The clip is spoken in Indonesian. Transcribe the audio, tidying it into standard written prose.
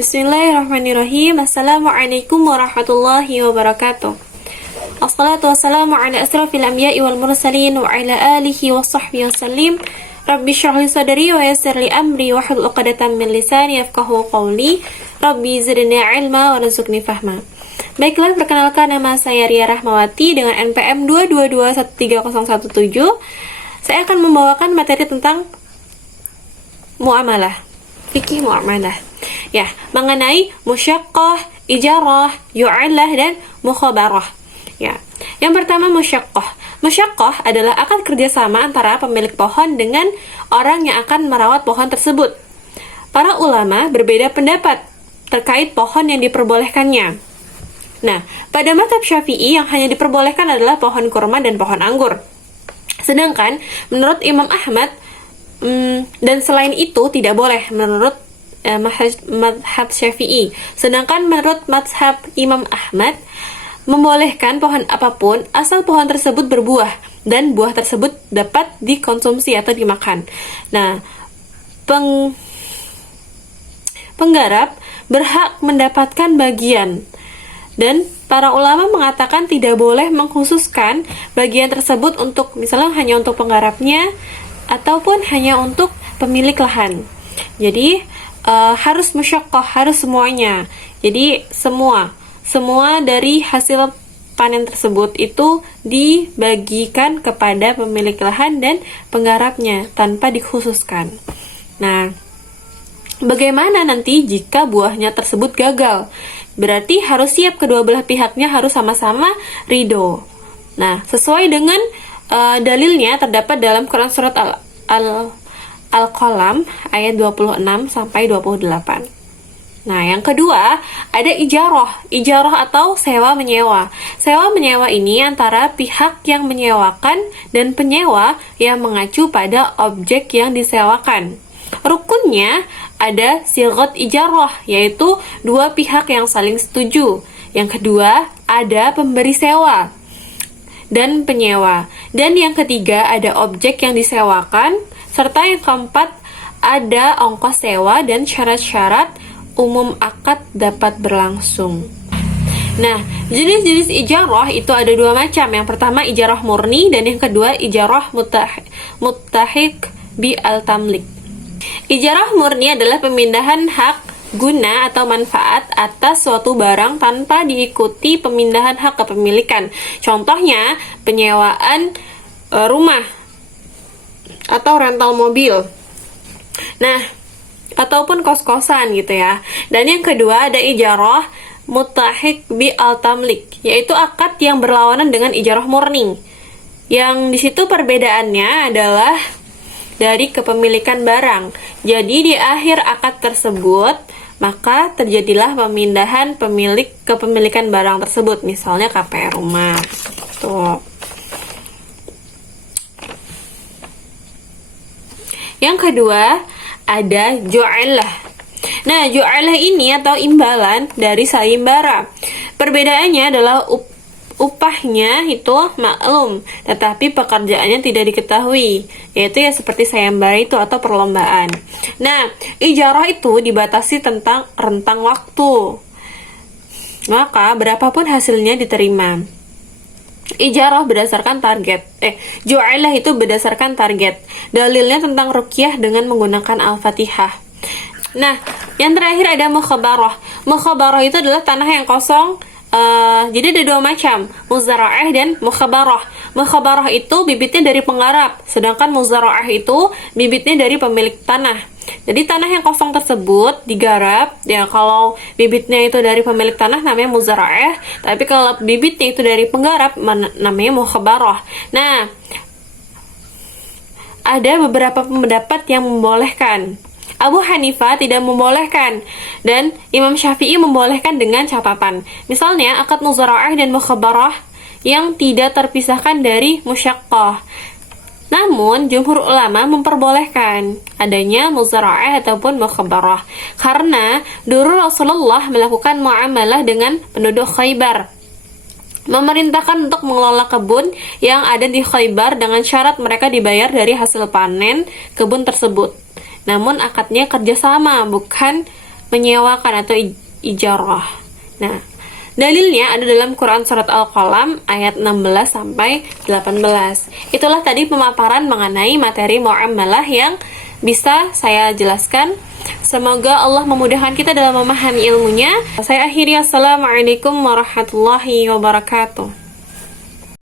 Bismillahirrahmanirrahim. Assalamualaikum warahmatullahi wabarakatuh. Assalatu wassalamu ala asrafil anbiya'i wal mursalin wa ala alihi wa sahbihi wasallim. Rabbi shrah li sadri wa yassir li amri wa hlul 'uqdatam min lisani yafqahu qawli. Rabbi zidni ilma wa rzuqni fahma. Baiklah, perkenalkan, nama saya Ria Rahmawati dengan NPM 222130117. Saya akan membawakan materi tentang muamalah, fikih muamalah. Ya, mengenai musyaqqah, ijarah, yu'allah, dan mukhabarah. Ya, yang pertama musyaqqah. Musyaqqah adalah akad kerjasama antara pemilik pohon dengan orang yang akan merawat pohon tersebut. Para ulama berbeda pendapat terkait pohon yang diperbolehkannya. Nah, pada mazhab Syafi'i yang hanya diperbolehkan adalah pohon kurma dan pohon anggur. Sedangkan menurut Imam Ahmad dan selain itu tidak boleh menurut mazhab Syafi'i. Sedangkan menurut mazhab Imam Ahmad membolehkan pohon apapun asal pohon tersebut berbuah dan buah tersebut dapat dikonsumsi atau dimakan. Nah, penggarap berhak mendapatkan bagian, dan para ulama mengatakan tidak boleh mengkhususkan bagian tersebut untuk misalnya hanya untuk penggarapnya ataupun hanya untuk pemilik lahan. Jadi harus musyaqqah, harus semuanya. Jadi semua dari hasil panen tersebut itu dibagikan kepada pemilik lahan dan penggarapnya tanpa dikhususkan. Nah, bagaimana nanti jika buahnya tersebut gagal? Berarti harus siap, kedua belah pihaknya harus sama-sama ridho. Nah, sesuai dengan dalilnya terdapat dalam Quran surat Al-Qalam ayat 26 sampai 28. Nah, yang kedua ada ijarah. Ijarah atau sewa menyewa. Sewa menyewa ini antara pihak yang menyewakan dan penyewa yang mengacu pada objek yang disewakan. Rukunnya ada silghat ijarah, yaitu dua pihak yang saling setuju. Yang kedua ada pemberi sewa dan penyewa. Dan yang ketiga ada objek yang disewakan. Serta yang keempat ada ongkos sewa dan syarat-syarat umum akad dapat berlangsung. Nah, jenis-jenis ijarah itu ada dua macam. Yang pertama ijarah murni dan yang kedua ijarah muttahik bi al-tamlik. Ijarah murni adalah pemindahan hak guna atau manfaat atas suatu barang tanpa diikuti pemindahan hak kepemilikan. Contohnya penyewaan rumah atau rental mobil. Nah, ataupun kos-kosan gitu ya. Dan yang kedua ada ijarah muttahik bi al-tamlik, yaitu akad yang berlawanan dengan ijarah murni. Yang di situ perbedaannya adalah dari kepemilikan barang. Jadi di akhir akad tersebut maka terjadilah pemindahan kepemilikan barang tersebut, misalnya KPR rumah. Tuh. Yang kedua ada ju'alah. Nah, ju'alah ini atau imbalan dari sayembara. Perbedaannya adalah upahnya itu maklum, tetapi pekerjaannya tidak diketahui, yaitu ya seperti sayembara itu atau perlombaan. Nah, ijarah itu dibatasi tentang rentang waktu, maka berapapun hasilnya diterima. Ijarah berdasarkan target. Ju'alah itu berdasarkan target. Dalilnya tentang ruqyah dengan menggunakan Al-Fatihah. Nah, yang terakhir ada mukhabarah. Mukhabarah itu adalah tanah yang kosong. Jadi ada dua macam, muzara'ah dan mukhabarah. Mukhabarah itu bibitnya dari penggarap, sedangkan muzara'ah itu bibitnya dari pemilik tanah. Jadi tanah yang kosong tersebut digarap, ya kalau bibitnya itu dari pemilik tanah namanya muzara'ah, tapi kalau bibitnya itu dari penggarap namanya mukhabarah. Nah, ada beberapa pendapat yang membolehkan. Abu Hanifah tidak membolehkan dan Imam Syafi'i membolehkan dengan catatan. Misalnya akad muzara'ah dan mukhabarah yang tidak terpisahkan dari musyaqqah. Namun jumhur ulama memperbolehkan adanya muzara'ah ataupun mukhabarah karena dulu Rasulullah melakukan muamalah dengan penduduk Khaybar, memerintahkan untuk mengelola kebun yang ada di Khaybar dengan syarat mereka dibayar dari hasil panen kebun tersebut. Namun akadnya kerjasama, bukan menyewakan atau ijarah. Nah, dalilnya ada dalam Quran surat Al-Qalam ayat 16 sampai 18. Itulah tadi pemaparan mengenai materi muamalah yang bisa saya jelaskan. Semoga Allah memudahkan kita dalam memahami ilmunya. Saya akhiri, assalamualaikum warahmatullahi wabarakatuh.